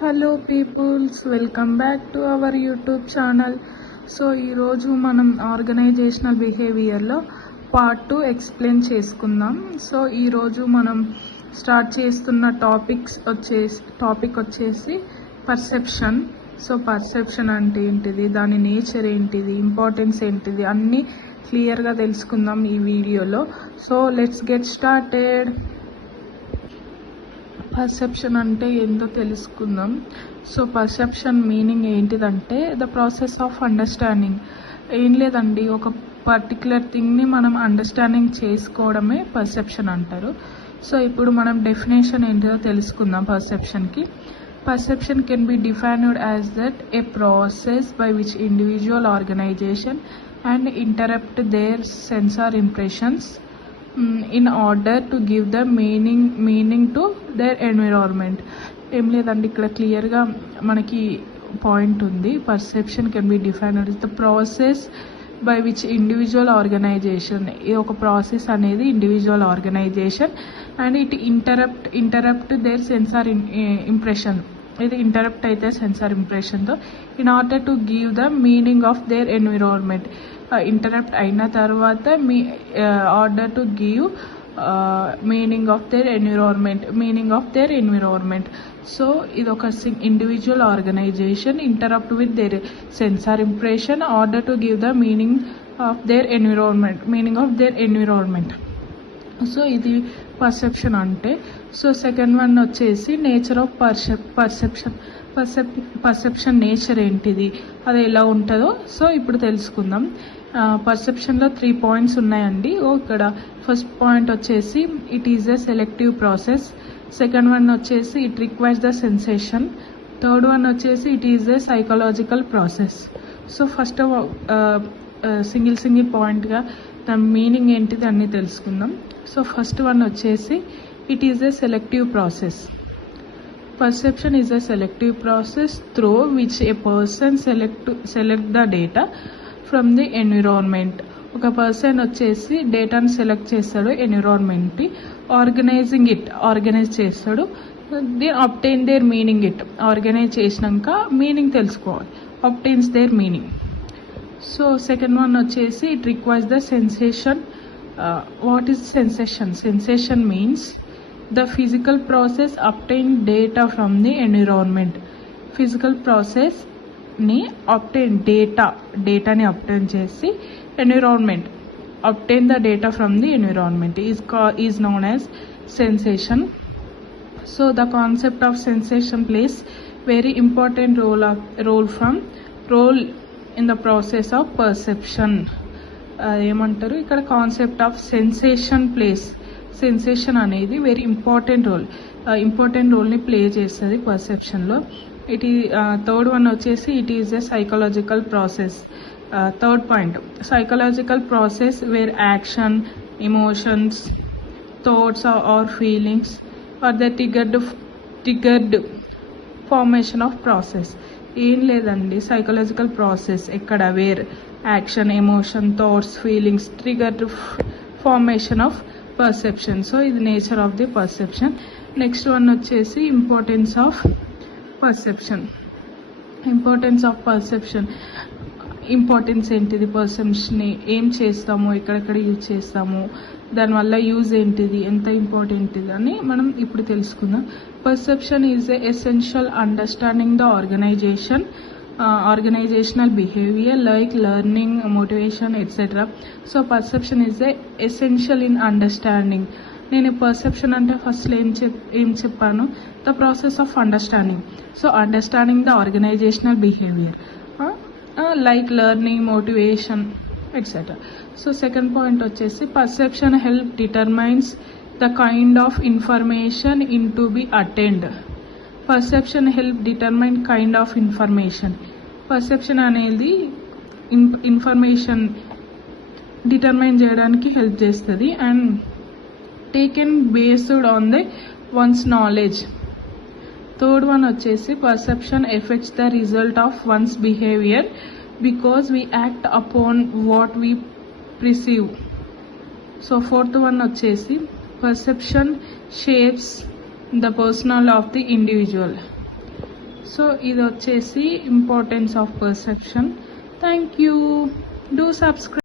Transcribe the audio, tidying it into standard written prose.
Hello peoples, welcome back to our YouTube channel. So ఈరోజు మనం organisational బిహేవియర్లో part 2 explain చేసుకుందాం. సో ఈరోజు మనం స్టార్ట్ చేస్తున్న టాపిక్ వచ్చేసి పర్సెప్షన్. సో పర్సెప్షన్ అంటే ఏంటిది, దాని నేచర్ ఏంటిది, ఇంపార్టెన్స్ ఏంటిది అన్నీ క్లియర్గా తెలుసుకుందాం ఈ వీడియోలో. So let's get started. Perception అంటే ఏంటో తెలుసుకుందాం. సో పర్సెప్షన్ మీనింగ్ ఏంటిదంటే ద ప్రాసెస్ ఆఫ్ అండర్స్టాండింగ్. ఏం లేదండి, ఒక పర్టికులర్ థింగ్ని మనం అండర్స్టాండింగ్ చేసుకోవడమే పర్సెప్షన్ అంటారు. సో ఇప్పుడు మనం డెఫినేషన్ ఏంటిదో తెలుసుకుందాం పర్సెప్షన్కి. Perception can be defined as that a process by which individual organization and interrupt their sensor impressions in order to give the meaning to their environment. ఏం లేదండి, ఇక్కడ క్లియర్గా మనకి పాయింట్ ఉంది. Perception can be defined as the process by which individual organization, ఈ ఒక process అనేది individual organisation and it interrupt their sensor impression. ఇది ఇంటరప్ట్ అయితే సెన్సార్ ఇంప్రెషన్తో in order to give the meaning of their environment. Interrupt అయిన తర్వాత order to give meaning of their environment. So ఇది ఒక individual organisation interrupt with their sensor impression order to give the meaning of their environment. So ఇది perception అంటే. So second one వచ్చేసి nature of perception nature ఏంటిది, అది ఎలా ఉంటుందో so ఇప్పుడు తెలుసుకుందాం. పర్సెప్షన్లో 3 పాయింట్స్ ఉన్నాయండి. ఇక్కడ ఫస్ట్ పాయింట్ వచ్చేసి it is a selective process. Second one వచ్చేసి it requires the sensation. Third one వచ్చేసి it is a psychological process. So first single పాయింట్గా దాని మీనింగ్ ఏంటిది అన్నీ తెలుసుకుందాం. సో ఫస్ట్ వన్ వచ్చేసి it is a selective process. Perception is a selective process through which a person select the data from the environment. ఒక person వచ్చేసి డేటాను select చేస్తాడు ఎన్విరాన్మెంట్ని, ఆర్గనైజ్ చేస్తాడు. Obtain there meaning. ఆర్గనైజ్ చేసినాక మీనింగ్ తెలుసుకోవాలి, obtains their meaning. So second one వచ్చేసి it requires the sensation. What is sensation? Sensation means the physical process obtain data from the environment. Physical ప్రాసెస్ని డేటాని obtain చేసి environment, obtain the data from the environment is known as sensation. So the concept of sensation plays very important role in the process of perception. ఏమంటారు ఇక్కడ concept of sensation అనేది very important రోల్ని play చేస్తుంది పర్సెప్షన్లో. Third one వచ్చేసి it is a psychological process. Third point psychological process where action, emotions, thoughts are feelings are the triggered formation of process. ఏం లేదండి, psychological process ఎక్కడ where action, emotion, thoughts, feelings triggered formation of perception. So ఇది nature of the perception. Next one వచ్చేసి importance of perception. Importance ఏంటిది, పర్సెప్షన్ని ఏం చేస్తాము, ఎక్కడెక్కడ యూజ్ చేస్తాము, దానివల్ల యూజ్ ఏంటిది, ఎంత ఇంపార్టెంట్ అని మనం ఇప్పుడు తెలుసుకుందాం. Perception is a essential understanding the organizational behavior like learning, motivation, etc. So perception is a essential in understanding. నేను పర్సెప్షన్ అంటే ఫస్ట్ ఏం చెప్పాను, the process of understanding. So understanding the organisational behaviour like learning, motivation, et cetera. So second point వచ్చేసి perception help determines the kind of information in to be attend. Perception help determine kind of information. Perception అనేది information determine చేయడానికి help చేస్తుంది and taken based on the one's knowledge. Third one వచ్చేసి perception affects the result of one's behaviour because we act upon what we perceive. So fourth one వచ్చేసి perception shapes the personality of the individual. So ఇది వచ్చేసి importance of perception. Thank you. Do subscribe.